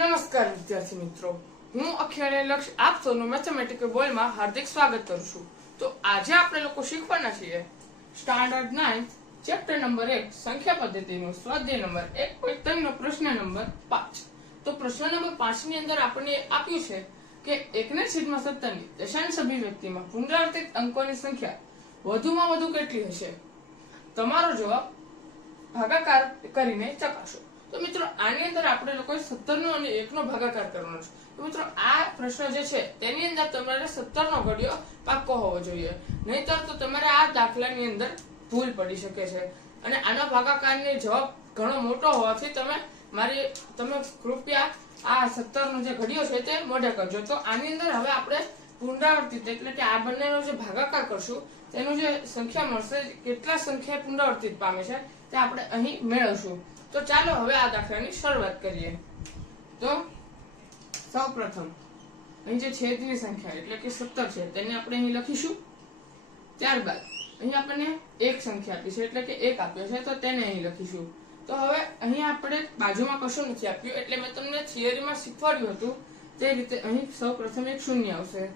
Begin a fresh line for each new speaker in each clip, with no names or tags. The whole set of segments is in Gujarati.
નમસ્કાર, વિદ્યાર્થી મિત્રો. હું અખિયાને લક્ષ આપ સૌનું મેથેમેટિકલ બોલમાં હાર્દિક સ્વાગત કરું છું. તો આજે આપણે લોકો શીખવાના છીએ સ્ટાન્ડર્ડ નાઇન્થ ચેપ્ટર નંબર એક, સંખ્યા પદ્ધતિનો સ્વાધ્યાય નંબર એક પોઈન્ટ ત્રણનો પ્રશ્ન નંબર પાંચ. તો પ્રશ્ન નંબર પાંચની અંદર આપણને આપ્યું છે કે એકને છેદમાં સત્તરની દશાંશ અભિવ્યક્તિમાં પુનરાવર્તિત અંકોની સંખ્યા વધુમાં વધુ કેટલી હશે? તમારો જવાબ ભાગાકાર કરીને ચકાસો. તો મિત્રો, આની અંદર આપણે લોકોએ સત્તર નો અને એક નો ભાગાકાર કરવાનો છે. તો મિત્રો, આ પ્રશ્ન જે છે, તેની અંદર તમારે સત્તર નો ઘડિયો પાક્કો હોવો જોઈએ. નહીતર તો તમારે આ દાખલાની અંદર ભૂલ પડી શકે છે. અને આનો ભાગાકારની જવાબ ઘણો મોટો હોવાથી તમે મારી, તમે કૃપયા આ સત્તર નો જે ઘડિયો છે તે મોઢે કરજો. તો આની અંદર હવે આપણે પુનરાવર્તિત એટલે કે આ બંનેનો જે ભાગાકાર કરશું, તેનું જે સંખ્યા મળશે, કેટલા સંખ્યા પુનરાવર્તિત પામે છે, તે આપણે અહીં મેળવશું. તો ચાલો હવે આ દાખલાની શરૂઆત કરીએ. તો સૌ પ્રથમ અહીં જે છેદની સંખ્યા એટલે કે સત્તર છે, તેને આપણે અહીં લખીશું. ત્યારબાદ, અહીં આપણને એક સંખ્યા આપી છે, એટલે કે એક આપ્યો છે, તો તેને અહીં લખીશું. તો હવે અહીં આપણે બાજુમાં કશું નથી આપ્યું, એટલે મેં તમને થિયરીમાં શીખવાડ્યું હતું, તે રીતે અહીં સૌ પ્રથમ એક શૂન્ય આવશે.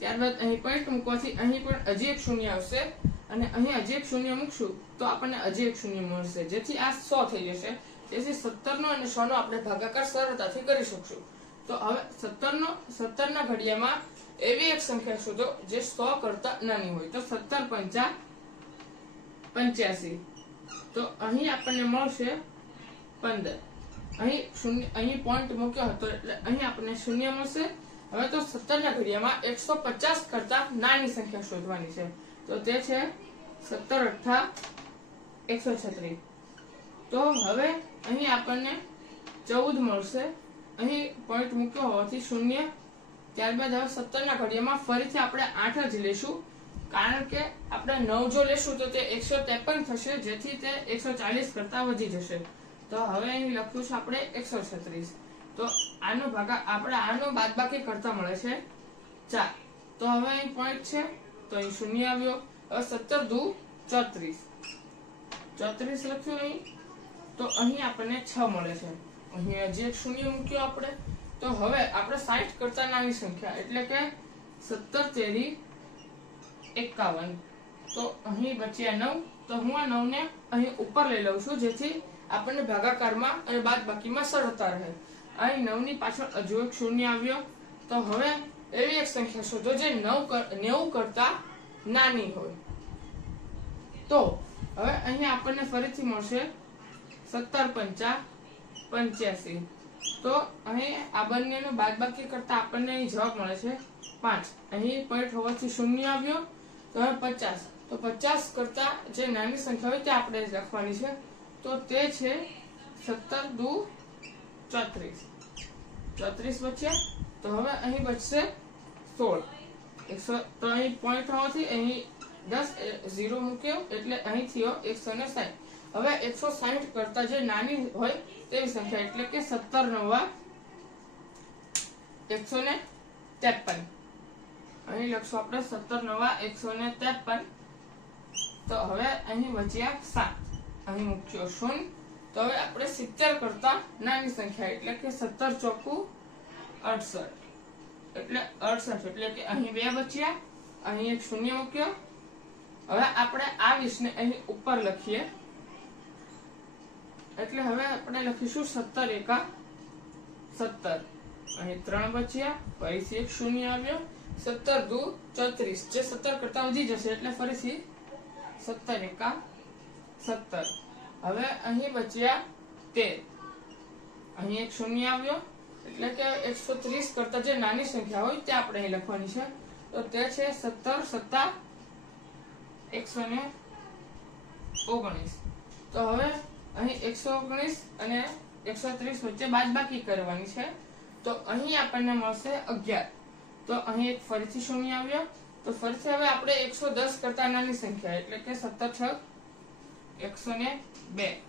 ત્યારબાદ અહીં પોઈન્ટ મૂકવાથી અહીં પણ હજી એક શૂન્ય આવશે. અને અહીં હજી એક શૂન્ય મૂકશું તો આપણને હજી એક શૂન્ય મળશે. જેથી આ સો થઈ જશે. જેથી સત્તર નો અને સો નો આપણે ભાગાકાર સરળતાથી કરી શકશું. તો હવે સત્તર નો સત્તર ના ઘડિયામાં એવી એક સંખ્યા શોધો જે સો કરતા નાની હોય. તો સત્તર પંચા પંચ્યાસી. તો અહીં આપણને મળશે પંદર. અહીં શૂન્ય, અહીં પોઈન્ટ મૂક્યો હતો એટલે અહીં આપણને શૂન્ય મળશે હવે તો સત્તર ના ઘડિયામાં એકસો પચાસ કરતા નાની સંખ્યા શોધવાની છે. તો તે છે સત્તર અઠ્ઠા એકસો છત્રીસ. તો હવે અહીં આપણને ચૌદ મળશે. અહીં પોઈન્ટ મૂક્યો હોવાથી શૂન્ય. ત્યારબાદ હવે સત્તર ના ઘડિયામાં ફરીથી આપણે આઠ જ લેશું. કારણ કે આપણે નવ જો લેશું તો તે એકસો ત્રેપન થશે, જેથી તે એકસો ચાલીસ કરતા વધી જશે. તો હવે અહીં લખ્યું છે આપણે એકસો છત્રીસ. તો આનો ભાગા આપણે આનો બાદબાકી કરતા મળે છે. ચાર. તો હવે અહીં પોઈન્ટ છે. તો અહીં શૂન્ય આવ્યો. હવે સત્તર દુ ચોત્રીસ. ચોત્રીસ લખ્યું અહીં. તો અહીં આપણને છ મળે છે. અહીં હજી એક શૂન્ય મૂક્યો આપણે. તો હવે આપણે સાઠ કરતા નાની સંખ્યા, એટલે કે સત્તર તેરી એકાવન. તો અહીં બચ્યા નવ. તો હું આ નવ ને અહીં ઉપર લઈ લઉં છું, જેથી આપણને ભાગાકારમાં અને બાદ બાકીમાં સરળતા રહે. અહીં નવની પાછળ હજુ એક શૂન્ય આવ્યો. તો હવે એવી એક સંખ્યા શોધો જે નવ નેવું કરતા નાની હોય. તો હવે અહીં આપણને ફરીથી મળશે સત્તર પંચા પંચ્યાસી. તો અહીં આ બંનેનો બાદબાકી કરતા આપણને અહીં જવાબ મળે છે પાંચ. અહીં પોઈન્ટ હોવાથી શૂન્ય આવ્યો. તો હવે પચાસ. તો પચાસ કરતા જે નાની સંખ્યા હોય તે આપણે લખવાની છે. તો તે છે સત્તર દુ ચોત્રીસ. બચ્યા તો હવે અહીં બચશે સોળ. એકસો તો પોઈન્ટ હોવાથી અહીં દસ ઝીરો મૂક્યો એટલે અહીં થયો એકસો ને સાઠ. હવે એકસો સાઠ કરતા જે નાની હોય તેવી સંખ્યા, એટલે કે સત્તર નવા એકસો ને ત્રેપન. અહીં લખશું આપણે સત્તર નવા એકસો ને ત્રેપન. તો હવે અહીં બચ્યા સાત. અહીં મૂક્યો શૂન્ય. તો હવે આપણે સિત્તેર કરતા નાની સંખ્યા, એટલે કે સત્તર ચોખ્ખું અડસઠ. એટલે અડસઠ, એટલે કે અહીં બે બચ્યા, અહીં એક શૂન્ય મૂક્યો. હવે આપણે આ વીસને અહીં ઉપર લખીએ. એટલે હવે આપણે લખીશું સત્તર એકા સત્તર. અહીં ત્રણ બચ્યા, ફરીથી એક શૂન્ય આવ્યો. સત્તર દુ ચોત્રીસ. જે સત્તર કરતા વધી જશે, એટલે ફરીથી સત્તર એકા સત્તર. હવે અહીં બચ્યા તેર. અહીં એક શૂન્ય આવ્યો, એટલે કે એકસો ત્રીસ કરતા જે નાની સંખ્યા હોય તે આપણે અહીં લખવાની છે. તો તે છે સત્તર સત્તા એકસો ને ઓગણીસ. તો હવે અહીં એકસો ઓગણીસ અને એકસો ત્રીસ વચ્ચે બાદબાકી કરવાની છે. તો અહીં આપણને મળશે અગિયાર. તો અહીં એક ફરીથી શૂન્ય આવ્યો. તો ફરીથી હવે આપણે એકસો દસ કરતા નાની સંખ્યા, એટલે કે સત્તર છ એકસો ને બે.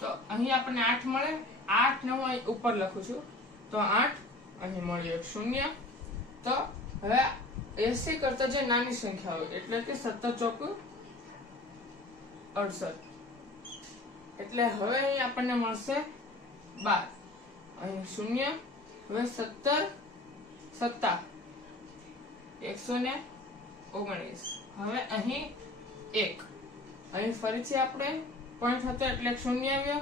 તો અહીં આપણને આઠ મળે. આઠ ને હું ઉપર લખું છું. તો આઠ અહીં મળ્યું એક શૂન્ય. તો હવે એસી કરતા જે નાની સંખ્યા હોય, એટલે કે સત્તર ચોક અડસઠ. એટલે હવે અહીં આપણને મળશે બાર. અહીં શૂન્ય. હવે સત્તર, સત્તા. એકસો ને ઓગણીસ. હવે અહીં એક. અહીં ફરીથી આપણે પોઈન્ટ હતો એટલે શૂન્ય આવ્યો.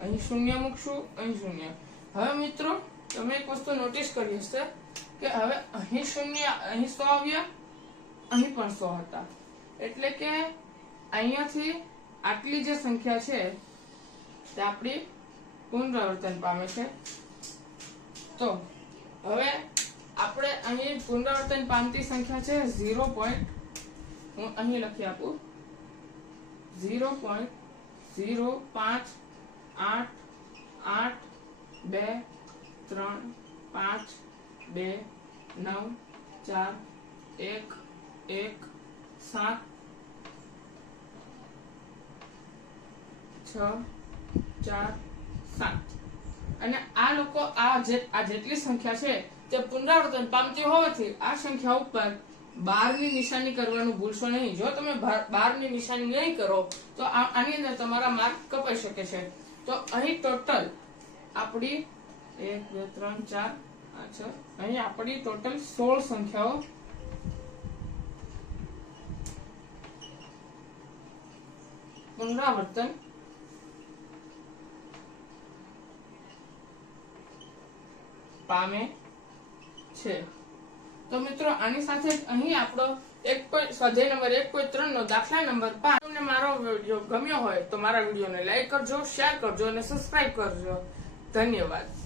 અહીં શૂન્ય મૂકશું, અહીં શૂન્ય. હવે મિત્રો, તમે એક વસ્તુ નોટિસ કરી હશે કે હવે અહીં શૂન્ય, અહીં સો આવ્યા, અહીં પણ સો હતા. એટલે કે અહીંયાથી આટલી જે સંખ્યા છે, તે આપણી પુનરાવર્તન પામે છે. તો હવે આપણે અહીં પુનરાવર્તન પામતી સંખ્યા છે ઝીરો પોઈન્ટ, હું અહીં લખી આપું. ઝીરો પોઈન્ટ ઝીરો પાંચ આઠ આઠ બે ત્રણ પાંચ બે નવ ચાર એક એક સાત છ ચાર સાત અને આ લોકો આ જેટલી સંખ્યા છે તે પુનરાવર્તન પામતી હોવાથી આ સંખ્યા ઉપર બારની નિશાની કરવાનું ભૂલશો નહીં. જો તમે બારની નિશાની નહીં કરો, તો આની અંદર તમારા માર્ક કપાઈ શકે છે. તો અહીં ટોટલ આપણી એક, બે, ત્રણ, ચાર છ, અહીં આપણી ટોટલ સોળ સંખ્યાઓ પુનરાવર્તન પામે છે. તો મિત્રો, આની સાથે અહીં આપણો એક કોઈ, સ્વાધ્યાય નંબર એક કોઈ ત્રણ નો દાખલા નંબર પાંચ. તમને મારો વીડિયો ગમ્યો હોય તો મારા વિડીયોને લાઈક કરજો શેર કરજો અને સબસ્ક્રાઇબ કરજો. ધન્યવાદ.